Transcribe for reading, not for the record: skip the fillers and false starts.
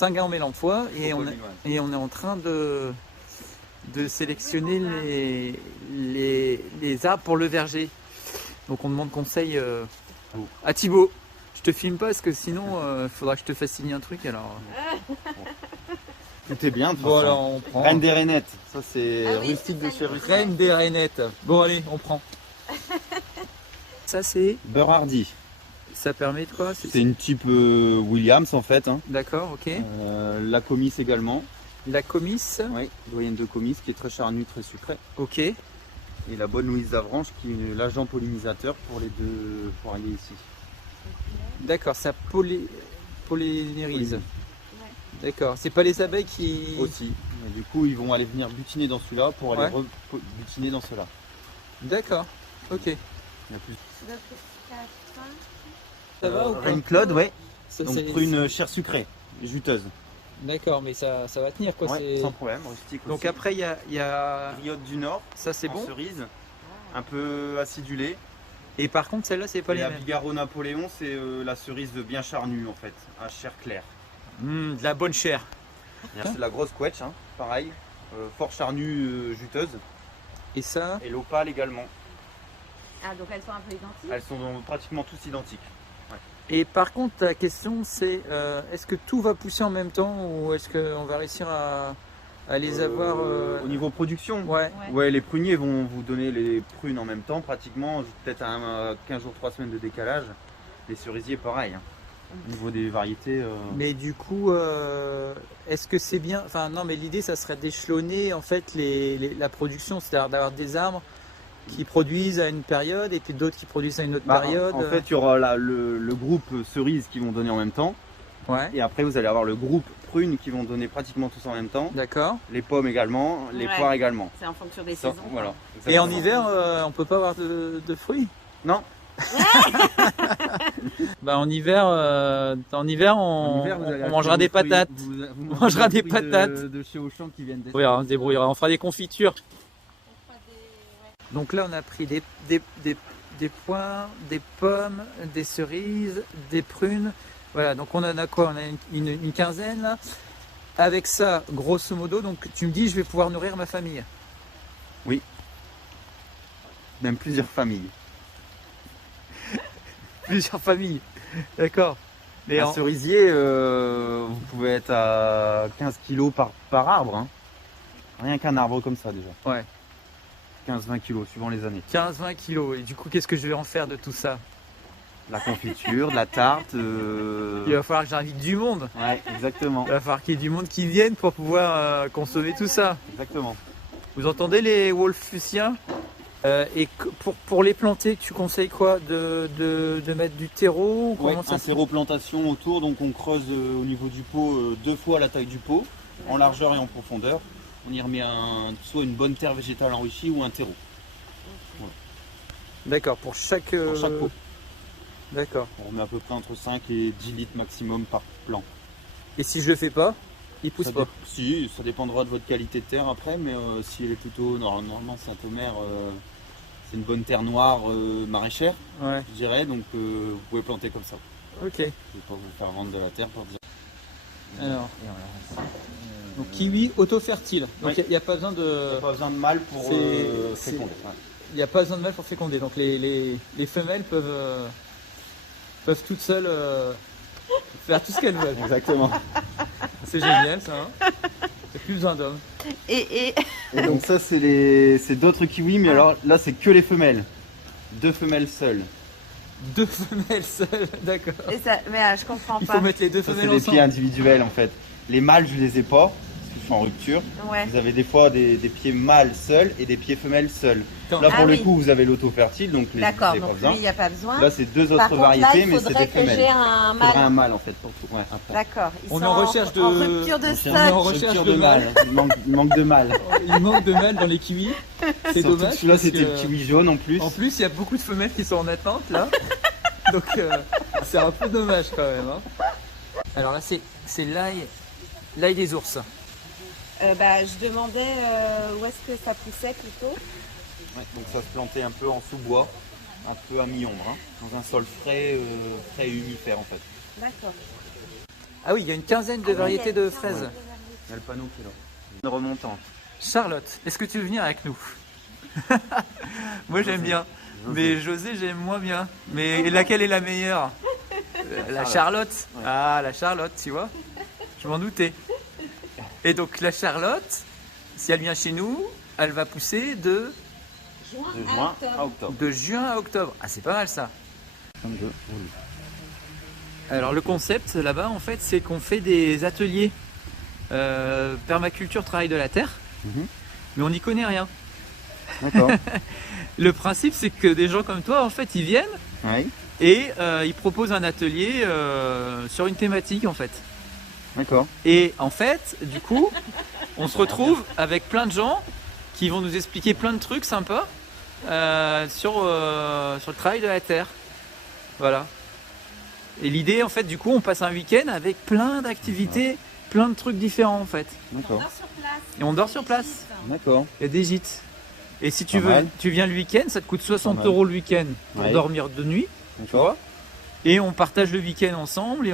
Saint-Gain-en-Mélanfoy et on est en train de sélectionner les arbres pour le verger. Donc on demande conseil à Thibaut. Je te filme pas parce que sinon il faudra que je te fasse signer un truc alors. Tout est bien de toute Bon façon. alors on prend. Reine des Rainettes, ça c'est oui, rustique c'est de ça, chez Rustique. Reine des Rainettes. Bon allez, on prend. Ça c'est. Beurre hardy. Ça permet de quoi? C'est une type Williams en fait. Hein. D'accord, ok. La comice également. La comice. Oui, doyenne de comice qui est très charnue, très sucrée. Ok. Et la bonne Louise d'Avranches qui est l'agent pollinisateur pour les deux poiriers ici. D'accord, ça pollinérise. D'accord, c'est pas les abeilles qui. Aussi. Et du coup, ils vont aller venir butiner dans celui-là pour aller Ouais. butiner dans cela. D'accord, ok. Il y a plus. Ça va ou pas? Reine Claude, ouais. Ça, Donc c'est- prune chair sucrée, juteuse. D'accord, mais ça va tenir quoi. Ouais, c'est- sans problème, rustique Donc aussi. après il y a. Griotte du Nord, Ça c'est en bon. cerise, un peu acidulée. Et par contre celle-là c'est pas Et les la mêmes. Bigaro Napoléon, c'est la cerise bien charnue en fait, à chair claire. De la bonne chair. C'est de la grosse quetch, hein, pareil, fort charnue, juteuse. Et ça. Et l'opale également. Ah, donc elles sont un peu identiques. Elles sont pratiquement tous identiques. Et par contre la question c'est est-ce que tout va pousser en même temps ou est-ce qu'on va réussir à les avoir Au niveau production, Ouais. ouais, les pruniers vont vous donner les prunes en même temps, pratiquement, peut-être à 15 jours, 3 semaines de décalage. Les cerisiers, pareil. Hein. Au niveau des variétés. Mais du coup, est-ce que c'est bien? Enfin non, mais l'idée, ça serait d'échelonner en fait la production, c'est-à-dire d'avoir des arbres qui produisent à une période et puis d'autres qui produisent à une autre période. En fait, il y aura le groupe cerises qui vont donner en même temps. Ouais. Et après, vous allez avoir le groupe prunes qui vont donner pratiquement tous en même temps. D'accord. Les pommes également, les Ouais. poires également. C'est en fonction des Ça, saisons. voilà. Et en Exactement. hiver, on peut pas avoir de fruits? Non. Bah en hiver, En hiver, vous allez on acheter mangera vos des fruits- patates. vous mangera des fruits de- patates. de chez Auchan qui viennent d'être. Oui, on se débrouillera, on fera des confitures. Donc là, on a pris des poires, des pommes, des cerises, des prunes. Voilà, donc on en a quoi? On a une quinzaine là. Avec ça, grosso modo, donc tu me dis, je vais pouvoir nourrir ma famille. Même plusieurs familles. Plusieurs familles. D'accord. Mais Un en- cerisier, vous pouvez être à 15 kg par arbre. Hein. Rien qu'un arbre comme ça déjà. Ouais. 15-20 kg suivant les années. 15-20 kilos. Et du coup, qu'est-ce que je vais en faire de tout ça? La confiture, de la tarte. Il va falloir que j'invite du monde. Ouais, exactement. Il va falloir qu'il y ait du monde qui vienne pour pouvoir consommer tout ça. Exactement. Vous entendez les Wolfusiens? Et pour les planter, tu conseilles quoi? De mettre du terreau? Ou Ouais, comment ça un se terreau plantation autour, donc on creuse au niveau du pot 2 fois la taille du pot, en largeur et en profondeur. On y remet soit une bonne terre végétale enrichie ou un terreau D'accord, pour chaque pot. D'accord. On remet à peu près entre 5 et 10 litres maximum par plant. Et si je le fais pas, il pousse pas. Si, ça dépendra de votre qualité de terre après, mais si elle est plutôt, normalement Saint-Omer, c'est une bonne terre noire maraîchère, Ouais. je dirais, donc vous pouvez planter comme ça. Ok. Je ne vais pas vous faire vendre de la terre pour dire. Alors. Et voilà. Donc kiwi auto-fertile. Donc il Oui. n'y a pas besoin Il n'y de. a pas besoin de mâle pour C'est- féconder. Ouais. Il n'y a pas besoin de mâle pour féconder. Donc les femelles peuvent toutes seules faire tout ce qu'elles veulent. Exactement. C'est génial ça. Hein. Il n'y a plus besoin d'hommes. Et Et donc ça c'est d'autres kiwis, mais alors là c'est que les femelles. 2 femelles seules. 2 femelles seules, d'accord. ça, mais je comprends Il pas. faut mettre les deux Ça c'est femelles des pieds ensemble. individuels en fait. Les mâles je les ai pas, parce qu'ils sont en rupture. Ouais. Vous avez des fois des pieds mâles seuls et des pieds femelles seuls. Attends. Là pour Ah le oui. coup vous avez l'auto-fertile, donc les D'accord, n'avez pas donc lui, besoin. il n'y a pas besoin. Là c'est 2 Par autres contre, là, variétés, il mais c'est faudrait des que j'ai femelles. un Il faudra mâle. un mâle en fait pour tout. Ouais, après. D'accord. Ils On est sont en recherche de- en rupture de On est stock. en recherche Rupture de de mâle. Il manque de mâle. Il manque de mâles dans les kiwis. C'est Surtout dommage. que celui-là parce c'était que- le kiwi jaune en plus. En plus, il y a beaucoup de femelles qui sont en attente là. Donc c'est un peu dommage quand même. Hein. Alors là, c'est l'ail des ours. Je demandais où est-ce que ça poussait plutôt. Ouais, donc ça se plantait un peu en sous-bois, un peu à mi-ombre, hein, dans un sol frais et humifère en fait. D'accord. Ah oui, il y a une quinzaine de variétés de fraises. Il y a le panneau qui est là. Une remontante. Charlotte, est-ce que tu veux venir avec nous? Moi j'aime bien, mais José j'aime moins bien. Mais laquelle est la meilleure? La Charlotte. Ouais. Ah, la Charlotte, tu vois. Je m'en doutais. Et donc la Charlotte, si elle vient chez nous, elle va pousser de De juin à octobre. juin à octobre. Ah, c'est pas mal ça. 22. Oui. Alors le concept là-bas en fait c'est qu'on fait des ateliers permaculture travail de la terre, Mhm. mais on n'y connaît rien. D'accord. Le principe c'est que des gens comme toi en fait ils viennent Oui. et ils proposent un atelier sur une thématique en fait. D'accord. Et en fait du coup on se retrouve avec plein de gens qui vont nous expliquer plein de trucs sympas sur le travail de la terre. Voilà. Et l'idée en fait du coup on passe un week-end avec plein d'activités, plein de trucs différents en fait. On D'accord. dort sur place. Et on dort sur place. D'accord. Il y a des gîtes. Et si tu Pas veux, mal. tu viens le week-end, ça te coûte 60 Pas mal. € le week-end pour Ouais. dormir de nuit. D'accord. Et on partage le week-end ensemble. Et